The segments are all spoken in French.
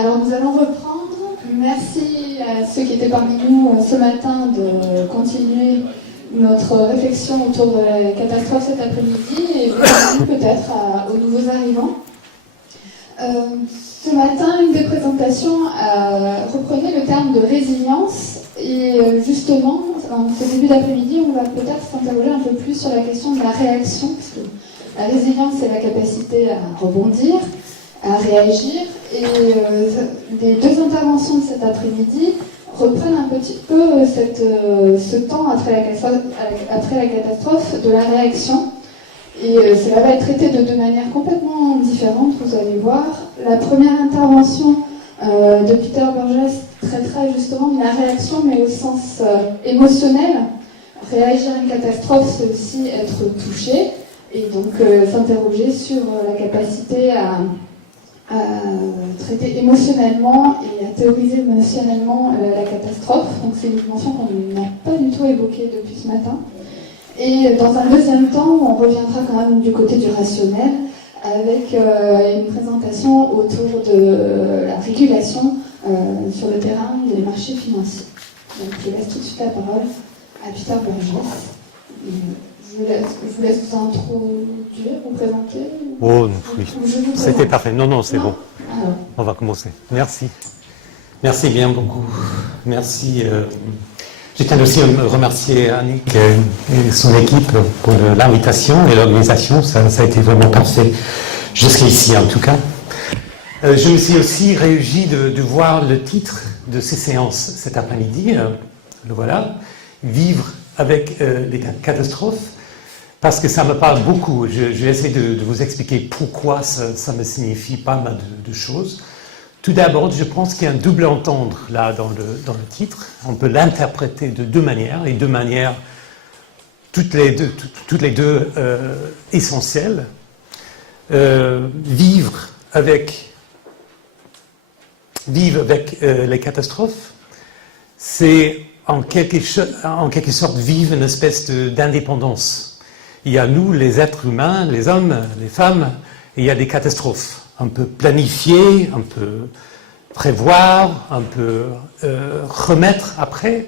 Alors nous allons reprendre. Merci à ceux qui étaient parmi nous ce matin de continuer notre réflexion autour de la catastrophe cet après-midi et bienvenue peut-être aux nouveaux arrivants. Ce matin, une des présentations reprenait le terme de résilience et justement, en ce début d'après-midi, on va peut-être s'interroger un peu plus sur la question de la réaction, parce que la résilience, c'est la capacité à rebondir, à réagir, et les deux interventions de cet après-midi reprennent un petit peu ce temps après la catastrophe de la réaction. Et cela va être traité de deux manières complètement différentes, vous allez voir. La première intervention de Peter Burgess traitera justement de la réaction, mais au sens émotionnel. Réagir à une catastrophe, c'est aussi être touché, et donc s'interroger sur la capacité à traiter émotionnellement et à théoriser émotionnellement la catastrophe. Donc c'est une dimension qu'on n'a pas du tout évoquée depuis ce matin. Et dans un deuxième temps, on reviendra quand même du côté du rationnel avec une présentation autour de la régulation sur le terrain des marchés financiers. Donc je laisse tout de suite la parole à Peter Burgess. Je vous laisse vous introduire, vous présenter. Oh oui, c'était parfait. Non, c'est bon. Alors. On va commencer. Merci. Merci bien beaucoup. Merci. Je tiens aussi à remercier Annick et son équipe pour l'invitation et l'organisation. Ça a été vraiment parfait jusqu'ici en tout cas. Je me suis aussi réjoui de voir le titre de ces séances cet après-midi. Le voilà. Vivre avec les catastrophes. Parce que ça me parle beaucoup. Je vais essayer de vous expliquer pourquoi ça me signifie pas mal de choses. Tout d'abord, je pense qu'il y a un double entendre là dans le titre. On peut l'interpréter de deux manières, et deux manières toutes les deux essentielles. Vivre avec les catastrophes, c'est en quelque sorte vivre une espèce d'indépendance. Il y a nous, les êtres humains, les hommes, les femmes, et il y a des catastrophes. On peut planifier, on peut prévoir, on peut remettre après,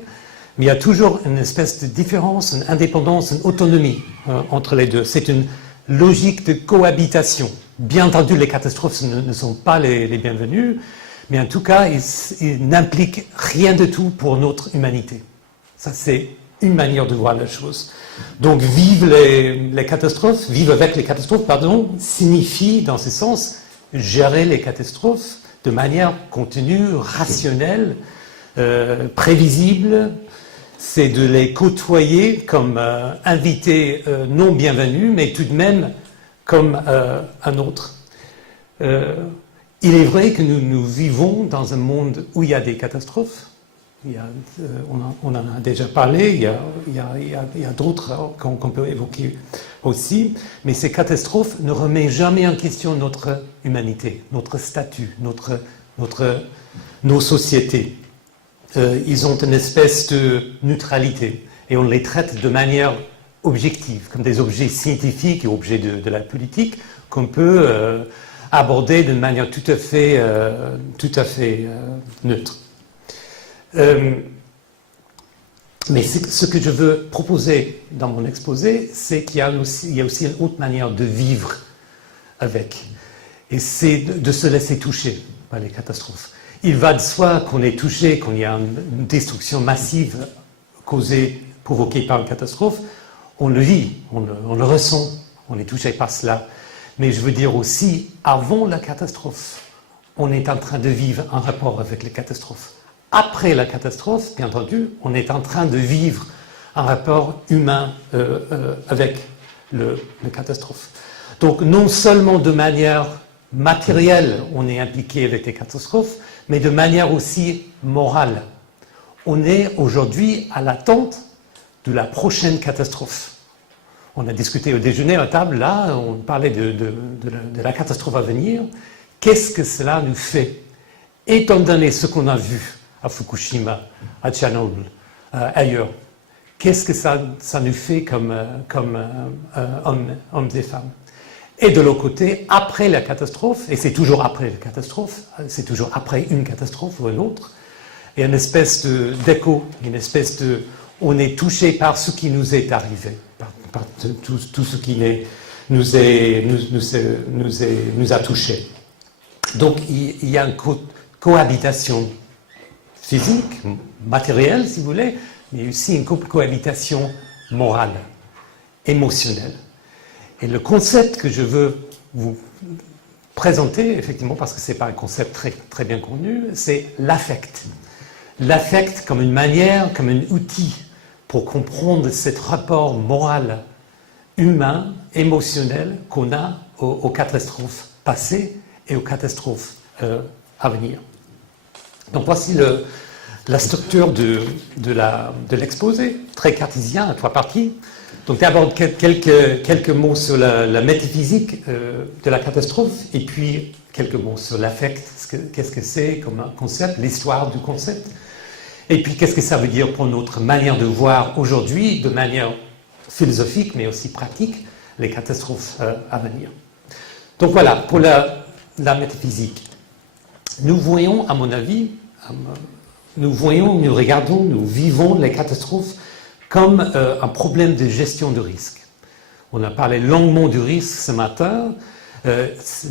mais il y a toujours une espèce de différence, une indépendance, une autonomie entre les deux. C'est une logique de cohabitation. Bien entendu, les catastrophes ne sont pas les bienvenues, mais en tout cas, ils n'impliquent rien de tout pour notre humanité. Ça, c'est une manière de voir la chose. Donc, vivre avec les catastrophes, signifie, dans ce sens, gérer les catastrophes de manière contenue, rationnelle, prévisible. C'est de les côtoyer comme invités non bienvenus, mais tout de même comme un autre. Il est vrai que nous vivons dans un monde où il y a des catastrophes. On en a déjà parlé, il y a d'autres qu'on peut évoquer aussi, mais ces catastrophes ne remettent jamais en question notre humanité, notre statut, nos sociétés. Ils ont une espèce de neutralité et on les traite de manière objective, comme des objets scientifiques et objets de la politique qu'on peut aborder d'une manière tout à fait neutre. Mais ce que je veux proposer dans mon exposé, c'est qu'il y a aussi une autre manière de vivre avec. Et c'est de se laisser toucher par les catastrophes. Il va de soi qu'on est touché, qu'on y a une destruction massive provoquée par une catastrophe. On le vit, on le ressent, on est touché par cela. Mais je veux dire aussi, avant la catastrophe, on est en train de vivre un rapport avec les catastrophes. Après la catastrophe, bien entendu, on est en train de vivre un rapport humain avec le catastrophe. Donc non seulement de manière matérielle, on est impliqué avec les catastrophes, mais de manière aussi morale. On est aujourd'hui à l'attente de la prochaine catastrophe. On a discuté au déjeuner à table, là, on parlait de la catastrophe à venir. Qu'est-ce que cela nous fait, étant donné ce qu'on a vu à Fukushima, à Tchernobyl, ailleurs? Qu'est-ce que ça nous fait comme hommes et femmes? Et de l'autre côté, après la catastrophe, et c'est toujours après la catastrophe, c'est toujours après une catastrophe ou une autre, il y a une espèce d'écho, une espèce de... On est touché par ce qui nous est arrivé, par tout ce qui nous a touchés. Donc il y a une cohabitation physique, matérielle si vous voulez, mais aussi une cohabitation morale, émotionnelle. Et le concept que je veux vous présenter, effectivement, parce que ce n'est pas un concept très, très bien connu, c'est l'affect. L'affect comme une manière, comme un outil pour comprendre ce rapport moral, humain, émotionnel qu'on a aux catastrophes passées et aux catastrophes à venir. Donc voici la structure de l'exposé, très cartésien, à 3 parties. Donc d'abord quelques mots sur la métaphysique de la catastrophe, et puis quelques mots sur l'affect, qu'est-ce que c'est comme un concept, l'histoire du concept, et puis qu'est-ce que ça veut dire pour notre manière de voir aujourd'hui, de manière philosophique, mais aussi pratique, les catastrophes à venir. Donc voilà, pour la métaphysique. Nous voyons, à mon avis, nous regardons, nous vivons les catastrophes comme un problème de gestion de risque. On a parlé longuement du risque ce matin.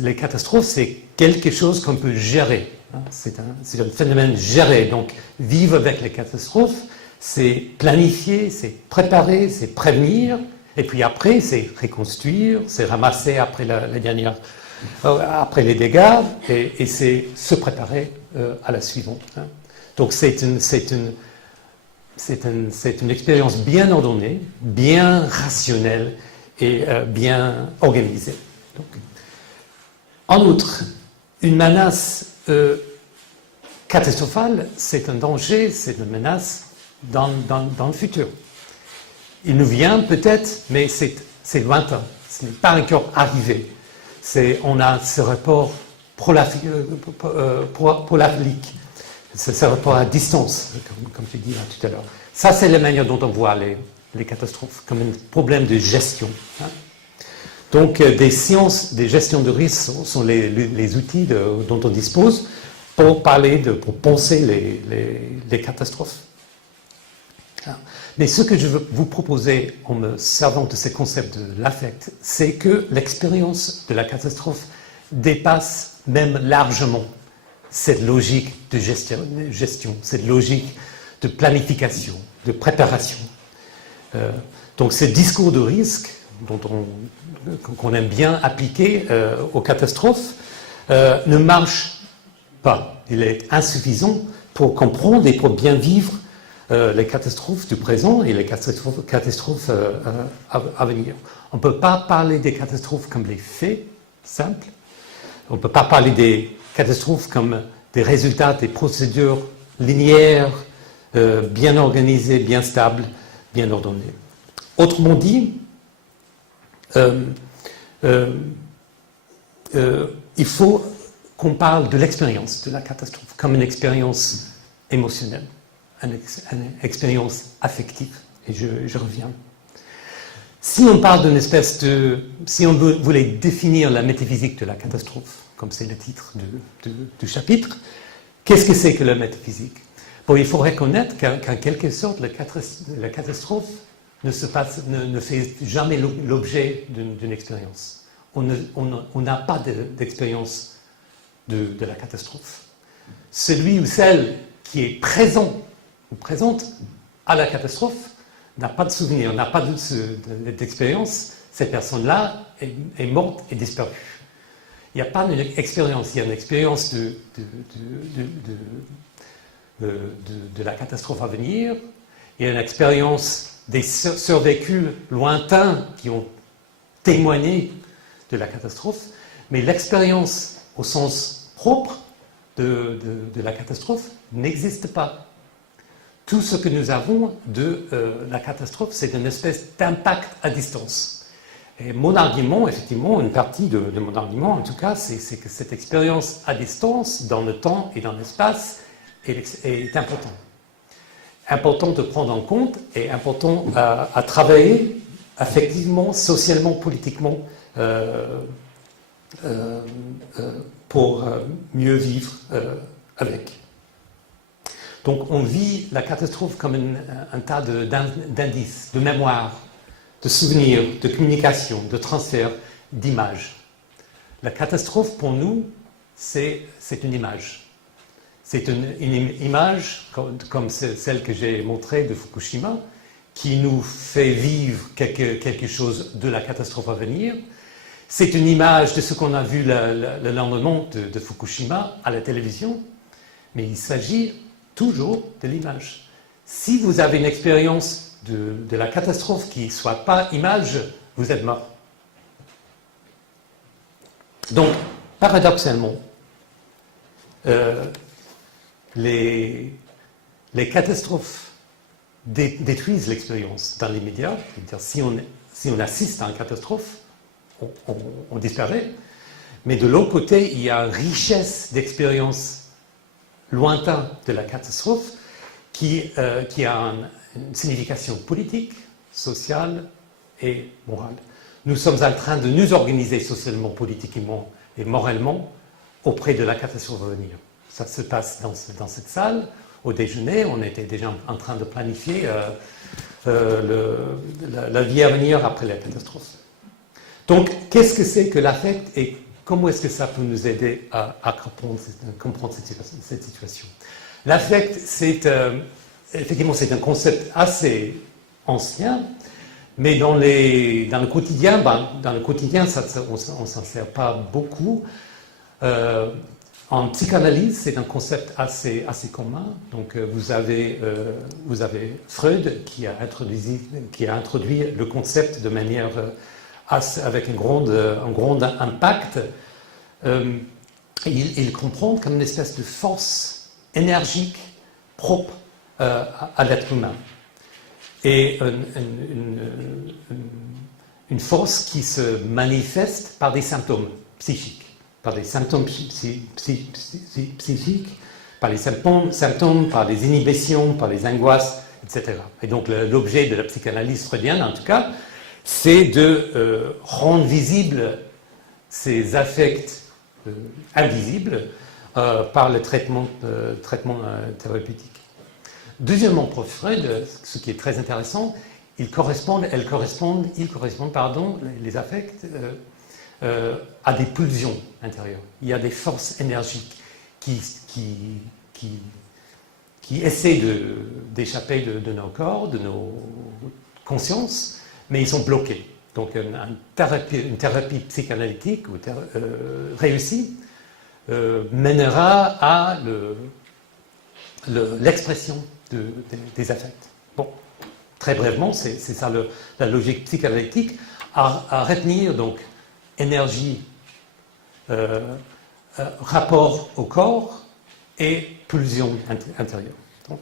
Les catastrophes, c'est quelque chose qu'on peut gérer. C'est un phénomène géré. Donc, vivre avec les catastrophes, c'est planifier, c'est préparer, c'est prévenir. Et puis après, c'est reconstruire, c'est ramasser après après les dégâts, et c'est se préparer à la suivante. Donc, c'est une expérience bien ordonnée, bien rationnelle et bien organisée. Donc, en outre, une menace catastrophale, c'est un danger, c'est une menace dans le futur. Il nous vient peut-être, mais c'est lointain, ce n'est pas encore arrivé. On a ce rapport prolaphique, ce rapport à distance, comme tu dis tout à l'heure. Ça, c'est la manière dont on voit les catastrophes, comme un problème de gestion. Donc, des sciences, des gestions de risque sont les outils dont on dispose pour penser les catastrophes. Mais ce que je veux vous proposer en me servant de ces concepts de l'affect, c'est que l'expérience de la catastrophe dépasse même largement cette logique de gestion, cette logique de planification, de préparation. Donc ce discours de risque qu'on aime bien appliquer aux catastrophes ne marche pas. Il est insuffisant pour comprendre et pour bien vivre les catastrophes du présent et les catastrophes à venir. On ne peut pas parler des catastrophes comme des faits simples. On ne peut pas parler des catastrophes comme des résultats, des procédures linéaires, bien organisées, bien stables, bien ordonnées. Autrement dit, il faut qu'on parle de l'expérience de la catastrophe comme une expérience émotionnelle, une expérience affective. Et je reviens. Si on parle d'une espèce de... Si on voulait définir la métaphysique de la catastrophe, comme c'est le titre du chapitre, qu'est-ce que c'est que la métaphysique? Bon, il faut reconnaître qu'en quelque sorte, la catastrophe ne fait jamais l'objet d'une expérience. On n'a pas d'expérience de la catastrophe. Celui ou celle qui est présent ou présente à la catastrophe n'a pas de souvenir, n'a pas d'expérience. Cette personne-là est morte et disparue. Il n'y a pas d'expérience, il y a une expérience de la catastrophe à venir, il y a une expérience des survécus lointains qui ont témoigné de la catastrophe, mais l'expérience au sens propre de la catastrophe n'existe pas. Tout ce que nous avons de la catastrophe, c'est une espèce d'impact à distance. Et mon argument, effectivement, une partie de mon argument, en tout cas, c'est que cette expérience à distance, dans le temps et dans l'espace, est important. Important de prendre en compte et important à travailler affectivement, socialement, politiquement pour mieux vivre avec. Donc on vit la catastrophe comme un tas d'indices, de mémoire, de souvenirs, de communication, de transfert, d'images. La catastrophe pour nous, c'est une image. C'est une image comme celle que j'ai montrée de Fukushima, qui nous fait vivre quelque chose de la catastrophe à venir. C'est une image de ce qu'on a vu le lendemain de Fukushima à la télévision, mais il s'agit toujours de l'image. Si vous avez une expérience de la catastrophe qui ne soit pas image, vous êtes mort. Donc, paradoxalement, les catastrophes détruisent l'expérience dans les médias. C'est-à-dire, si on assiste à une catastrophe, on disparaît. Mais de l'autre côté, il y a une richesse d'expériences lointaines de la catastrophe qui a une signification politique, sociale et morale. Nous sommes en train de nous organiser socialement, politiquement et moralement auprès de la catastrophe à venir. Ça se passe dans cette salle. Au déjeuner, on était déjà en train de planifier la vie à venir après la catastrophe. Donc, qu'est-ce que c'est que l'affect et comment est-ce que ça peut nous aider à comprendre cette situation? L'affect, effectivement, c'est un concept assez ancien, mais dans le quotidien, on ne s'en sert pas beaucoup. En psychanalyse, c'est un concept assez commun. Donc, vous avez Freud qui a introduit le concept de manière avec un grand impact. Il comprend comme une espèce de force énergique propre à l'être humain. Et une force qui se manifeste par des symptômes psychiques. Par des symptômes psychiques, par les symptômes, par les inhibitions, par les angoisses, etc. Et donc l'objet de la psychanalyse freudienne, en tout cas, c'est de rendre visibles ces affects invisibles par le traitement thérapeutique. Deuxièmement, pour Freud, ce qui est très intéressant, les affects à des pulsions intérieures. Il y a des forces énergiques qui essaient d'échapper de nos corps, de nos consciences, mais ils sont bloqués. Donc une thérapie psychanalytique réussie mènera à l'expression des affects. Bon, très brièvement, c'est ça la logique psychanalytique, à retenir donc énergie, rapport au corps et pulsion intérieure. Donc,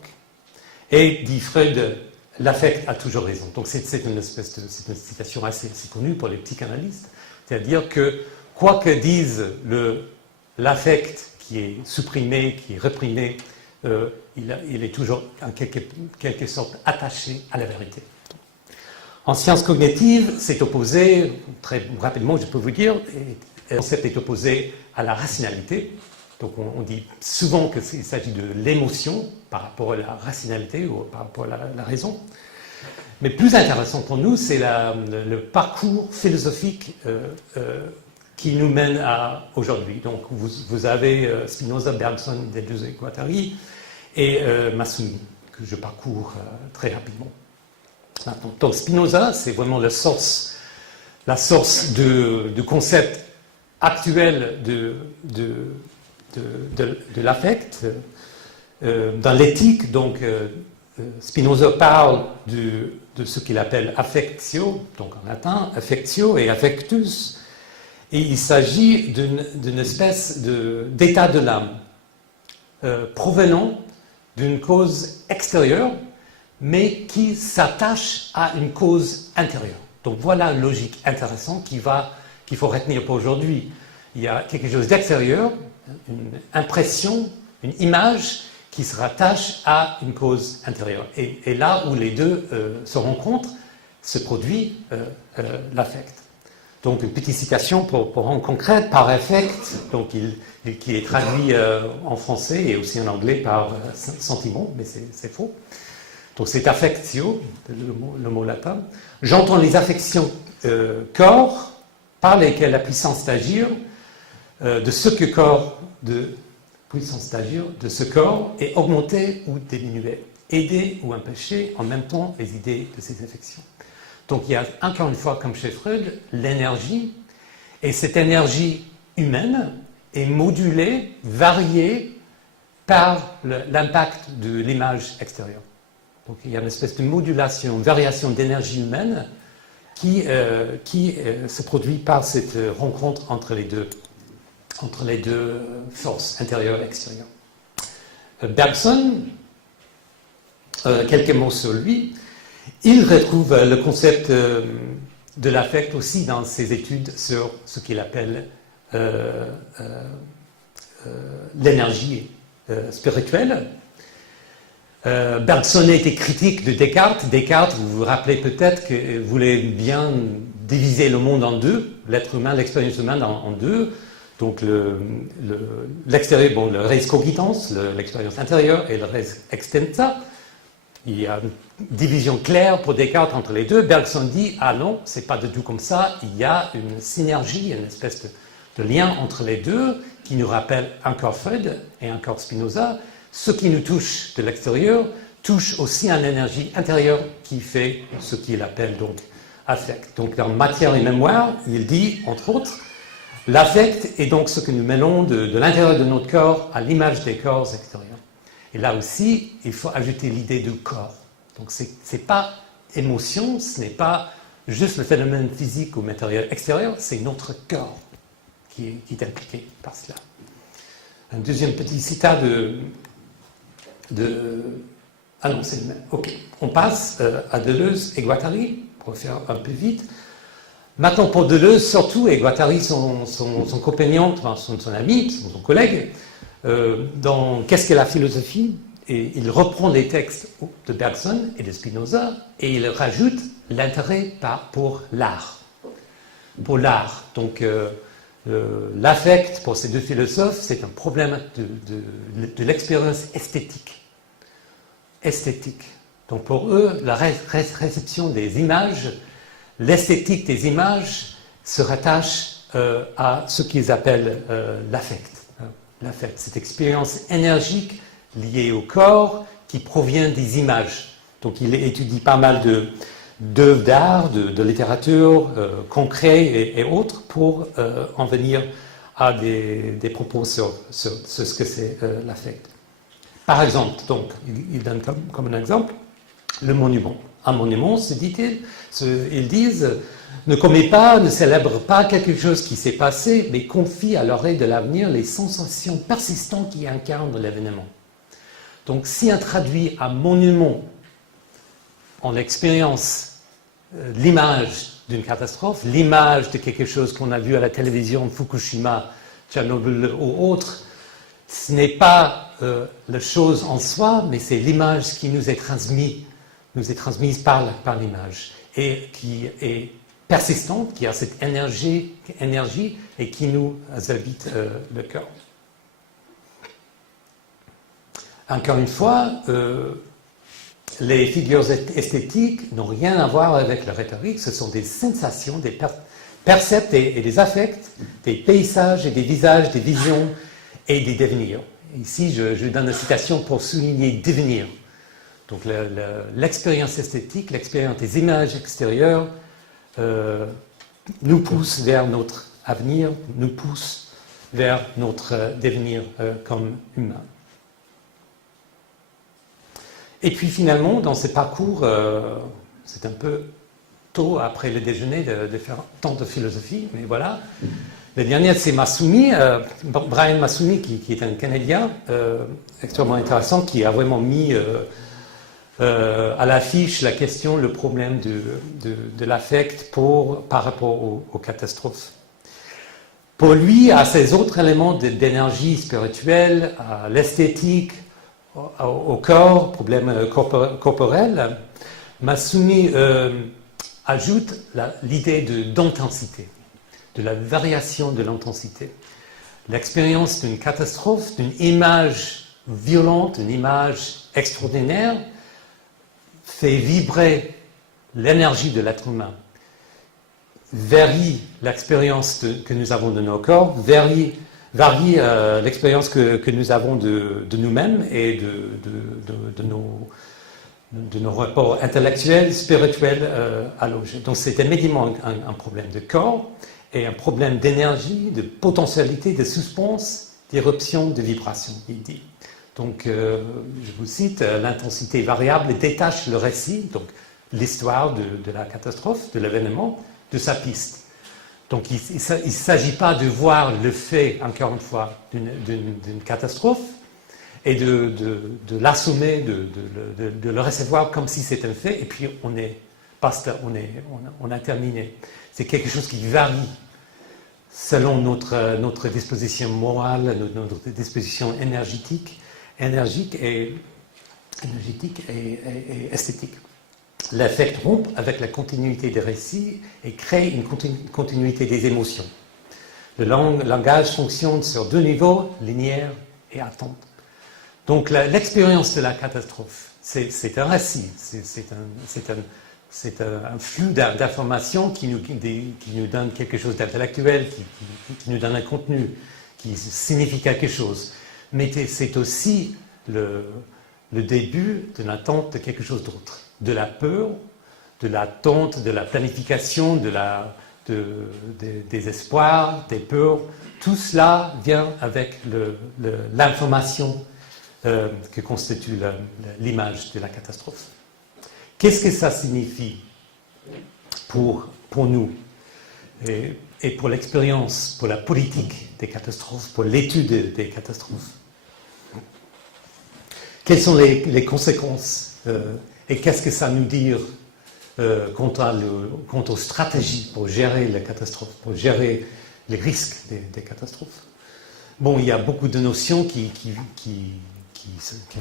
et dit Freud, l'affect a toujours raison. Donc c'est une citation assez connue pour les psychanalystes, c'est-à-dire que quoi que dise l'affect qui est supprimé, qui est réprimé, il est toujours en quelque sorte attaché à la vérité. En sciences cognitives, c'est opposé, très rapidement je peux vous dire, le concept est opposé à la rationalité. Donc on dit souvent qu'il s'agit de l'émotion par rapport à la rationalité ou par rapport à la raison. Mais plus intéressant pour nous, c'est le parcours philosophique qui nous mène à aujourd'hui. Donc vous avez Spinoza, Bergson, Deleuze et Guattari et Masumi, que je parcours très rapidement. Donc Spinoza, c'est vraiment la source du concept actuel de l'affect. Dans l'éthique, donc, Spinoza parle de ce qu'il appelle affectio, donc en latin, affectio et affectus, et il s'agit d'une espèce d'état de l'âme provenant d'une cause extérieure, mais qui s'attache à une cause intérieure. Donc voilà une logique intéressante qu'il faut retenir pour aujourd'hui. Il y a quelque chose d'extérieur, une impression, une image qui se rattache à une cause intérieure. Et là où les deux se rencontrent, se produit l'affect. Donc, une petite citation pour rendre concrète, par affect, donc qui est traduit en français et aussi en anglais par sentiment, mais c'est faux. Donc, c'est affectio, le mot latin. J'entends les affections corps par lesquelles la puissance d'agir de ce que corps de puissance d'agir de ce corps est augmentée ou diminuée, aider ou empêcher en même temps les idées de ces affections. Donc il y a encore une fois, comme chez Freud, l'énergie, et cette énergie humaine est modulée, variée par l'impact de l'image extérieure. Donc il y a une espèce de modulation, une variation d'énergie humaine qui se produit par cette rencontre entre les deux forces intérieures et extérieures. Bergson, quelques mots sur lui, il retrouve le concept de l'affect aussi dans ses études sur ce qu'il appelle l'énergie spirituelle. Bergson était critique de Descartes. Descartes, vous vous rappelez peut-être, que voulait bien diviser le monde en deux, l'être humain, l'expérience humaine en deux. Donc l'extérieur, bon, le res cogitans, l'expérience intérieure, et le res extensa. Il y a une division claire pour Descartes entre les deux. Bergson dit, ah non, c'est pas du tout comme ça. Il y a une synergie, une espèce de lien entre les deux qui nous rappelle encore Freud et encore Spinoza. Ce qui nous touche de l'extérieur touche aussi une énergie intérieure qui fait ce qu'il appelle donc affect. Donc dans Matière et mémoire, il dit, entre autres, l'affect est donc ce que nous mêlons de l'intérieur de notre corps à l'image des corps extérieurs. Et là aussi, il faut ajouter l'idée du corps. Donc ce n'est pas émotion, ce n'est pas juste le phénomène physique ou matériel extérieur, c'est notre corps qui est impliqué par cela. Un deuxième petit citat Ah non, c'est le même. Ok, on passe à Deleuze et Guattari, pour faire un peu vite. Maintenant, pour Deleuze, surtout, et Guattari, son compagnon, son ami, son collègue, dans Qu'est-ce que la philosophie? Et il reprend les textes de Bergson et de Spinoza et il rajoute l'intérêt pour l'art. Pour l'art. Donc, l'affect, pour ces deux philosophes, c'est un problème de l'expérience esthétique. Esthétique. Donc, pour eux, la réception des images, l'esthétique des images se rattache à ce qu'ils appellent l'affect. L'affect, cette expérience énergique liée au corps qui provient des images. Donc il étudie pas mal d'œuvres d'art, de littérature, concrets et autres pour en venir à des propos sur ce que c'est l'affect. Par exemple, donc, il donne comme un exemple le monument. Un monument, se dit-il, ils disent, ne commet pas, ne célèbre pas quelque chose qui s'est passé, mais confie à l'oreille de l'avenir les sensations persistantes qui incarnent l'événement. Donc, si on traduit un monument en expérience, l'image d'une catastrophe, l'image de quelque chose qu'on a vu à la télévision, Fukushima, Tchernobyl ou autre, ce n'est pas la chose en soi, mais c'est l'image qui nous est transmise par l'image et qui est persistante, qui a cette énergie et qui nous habite le cœur. Encore une fois, les figures esthétiques n'ont rien à voir avec la rhétorique, ce sont des sensations, des percepts et des affects, des paysages et des visages, des visions et des devenirs. Ici, je donne une citation pour souligner devenir. Donc l'expérience esthétique, l'expérience des images extérieures nous pousse vers notre avenir, nous pousse vers notre devenir comme humain. Et puis finalement, dans ce parcours, c'est un peu tôt après le déjeuner de faire tant de philosophie, mais voilà. Le dernier, c'est Masumi, Brian Masumi, qui est un Canadien extrêmement intéressant, qui a vraiment mis à l'affiche la question, le problème de l'affect par rapport aux catastrophes. Pour lui, à ces autres éléments d'énergie spirituelle, à l'esthétique, au corps, problème corporel, Masumi ajoute l'idée d'intensité. de la variation de l'intensité. L'expérience d'une catastrophe, d'une image violente, une image extraordinaire, fait vibrer l'énergie de l'être humain, varie l'expérience que nous avons de nos corps, varie l'expérience que nous avons de nous-mêmes et de nos rapports intellectuels, spirituels à l'objet. Donc c'est immédiatement un problème de corps et un problème d'énergie, de potentialité, de suspense, d'éruption, de vibration, il dit. Donc, je vous cite, l'intensité variable détache le récit, donc l'histoire de la catastrophe, de l'événement, de sa piste. Donc, il ne s'agit pas de voir le fait, encore une fois, d'une catastrophe et de l'assommer, de le recevoir comme si c'était un fait, et puis basta, on a terminé. C'est quelque chose qui varie selon notre disposition morale, notre disposition énergétique et esthétique. L'affect rompt avec la continuité des récits et crée une continuité des émotions. Le langage fonctionne sur deux niveaux, linéaire et attente. Donc l'expérience de la catastrophe, c'est un récit, c'est un flux d'informations qui nous donne quelque chose d'intellectuel, qui nous donne un contenu, qui signifie quelque chose. Mais c'est aussi le début d'une attente de quelque chose d'autre, de la peur, de l'attente, de la planification, des espoirs, des peurs. Tout cela vient avec l'information que constitue l'image de la catastrophe. Qu'est-ce que ça signifie pour nous et pour l'expérience, pour la politique des catastrophes, pour l'étude des catastrophes? Quelles sont les conséquences et qu'est-ce que ça nous dit quant aux stratégies pour gérer les catastrophes, pour gérer les risques des catastrophes? Bon, il y a beaucoup de notions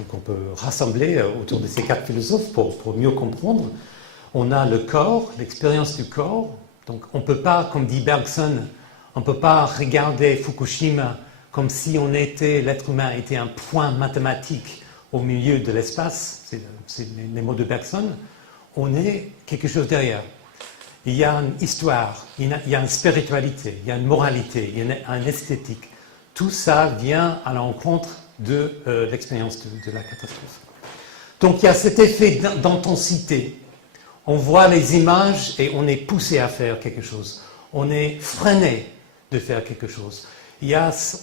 qu'on peut rassembler autour de ces quatre philosophes pour mieux comprendre. On a le corps, l'expérience du corps. Donc on ne peut pas, comme dit Bergson, on ne peut pas regarder Fukushima comme si l'être humain était un point mathématique au milieu de l'espace. C'est les mots de Bergson. On est quelque chose derrière. Il y a une histoire, il y a une spiritualité, il y a une moralité, il y a une esthétique. Tout ça vient à l'encontre de l'expérience de la catastrophe. Donc il y a cet effet d'intensité. On voit les images et on est poussé à faire quelque chose. On est freiné de faire quelque chose.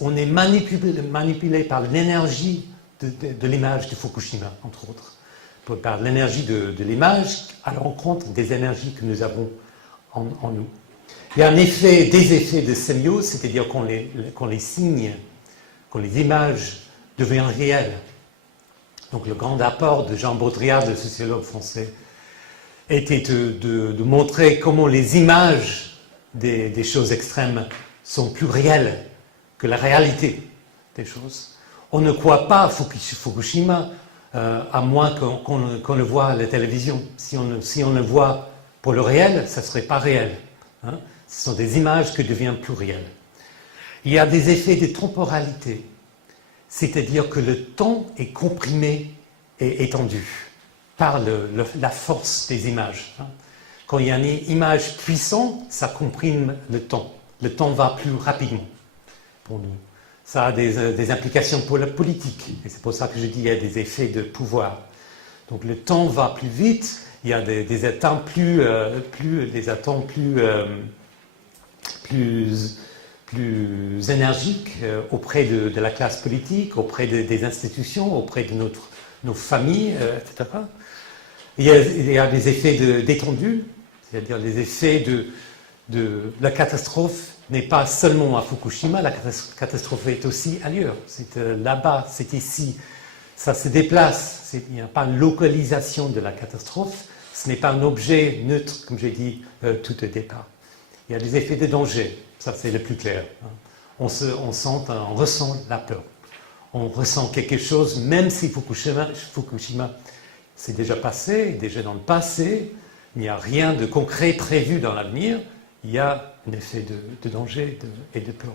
On est manipulé par l'énergie de l'image de Fukushima, entre autres. Par l'énergie de l'image à l'encontre des énergies que nous avons en nous. Il y a des effets de sémiose, c'est-à-dire quand les signes, quand les images deviennent réelles. Donc le grand apport de Jean Baudrillard, le sociologue français, était de montrer comment les images des choses extrêmes sont plus réelles que la réalité des choses. On ne croit pas à Fukushima à moins qu'on le voit à la télévision. Si on le voit pour le réel, ça ne serait pas réel. Hein. Ce sont des images qui deviennent plus réelles. Il y a des effets de temporalité, c'est-à-dire que le temps est comprimé et étendu par la force des images. Hein. Quand il y a une image puissante, ça comprime le temps. Le temps va plus rapidement pour nous. Ça a des implications pour la politique. Et c'est pour ça que je dis qu'il y a des effets de pouvoir. Donc le temps va plus vite, il y a des attentes plus énergiques auprès de la classe politique, auprès des institutions, auprès de nos familles, etc. Il y a des effets d'étendue, c'est-à-dire les effets de la catastrophe n'est pas seulement à Fukushima, la catastrophe est aussi ailleurs. C'est là-bas, c'est ici. Ça se déplace. Il n'y a pas une localisation de la catastrophe. Ce n'est pas un objet neutre, comme j'ai dit tout au départ. Il y a des effets de danger. Ça, c'est le plus clair. On ressent la peur. On ressent quelque chose, même si Fukushima c'est déjà passé, déjà dans le passé. Il n'y a rien de concret prévu dans l'avenir. Il y a un effet de danger et de peur.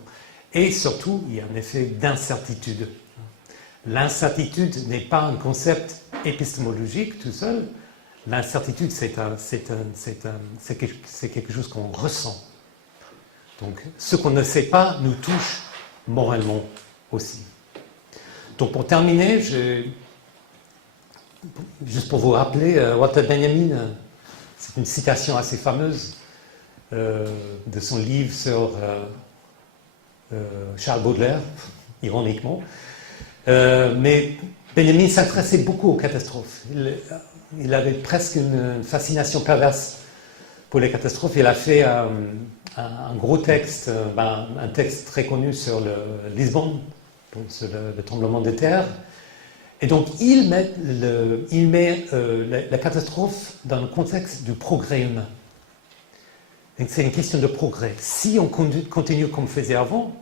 Et surtout, il y a un effet d'incertitude. L'incertitude n'est pas un concept épistémologique tout seul. L'incertitude, c'est quelque chose qu'on ressent. Donc, ce qu'on ne sait pas nous touche moralement aussi. Donc, pour terminer, juste pour vous rappeler, Walter Benjamin, c'est une citation assez fameuse de son livre sur Charles Baudelaire, ironiquement. Mais Benjamin s'intéressait beaucoup aux catastrophes. Il avait presque une fascination perverse pour les catastrophes. Il a fait un gros texte, un texte très connu sur Lisbonne, sur le tremblement de terre. Et donc, il met la catastrophe dans le contexte du progrès humain. Donc, c'est une question de progrès. Si on continue comme on faisait avant,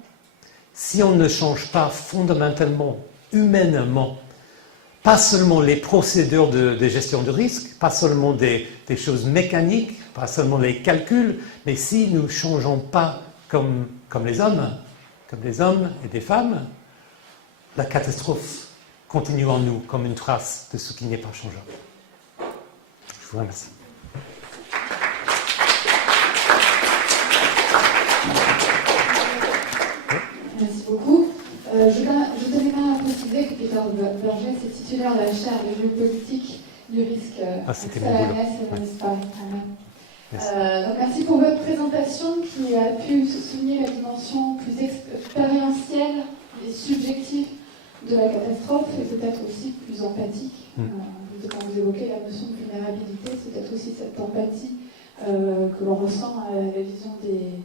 si on ne change pas fondamentalement, humainement, pas seulement les procédures de gestion de risque, pas seulement des choses mécaniques, pas seulement les calculs, mais si nous ne changeons pas comme les hommes et des femmes, la catastrophe continue en nous comme une trace de ce qui n'est pas changeable. Je vous remercie. Merci beaucoup. Je tenais quand même à préciser que Peter Berger, c'est titulaire de la chaire de géopolitique du risque c'était à la mon boulot. MS Paris quand même. Merci. Donc merci pour votre présentation qui a pu souligner la dimension plus expérientielle et subjective de la catastrophe et peut-être aussi plus empathique. Quand vous évoquez la notion de vulnérabilité, c'est peut-être aussi cette empathie que l'on ressent à la vision des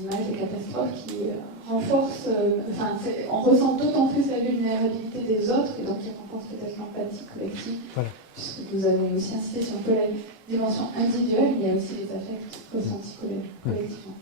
images des catastrophes qui renforcent, on ressent d'autant plus la vulnérabilité des autres et donc qui renforce peut-être l'empathie collective. Voilà. Puisque vous avez aussi insisté sur un peu la dimension individuelle, il y a aussi les affects ressentis collectivement.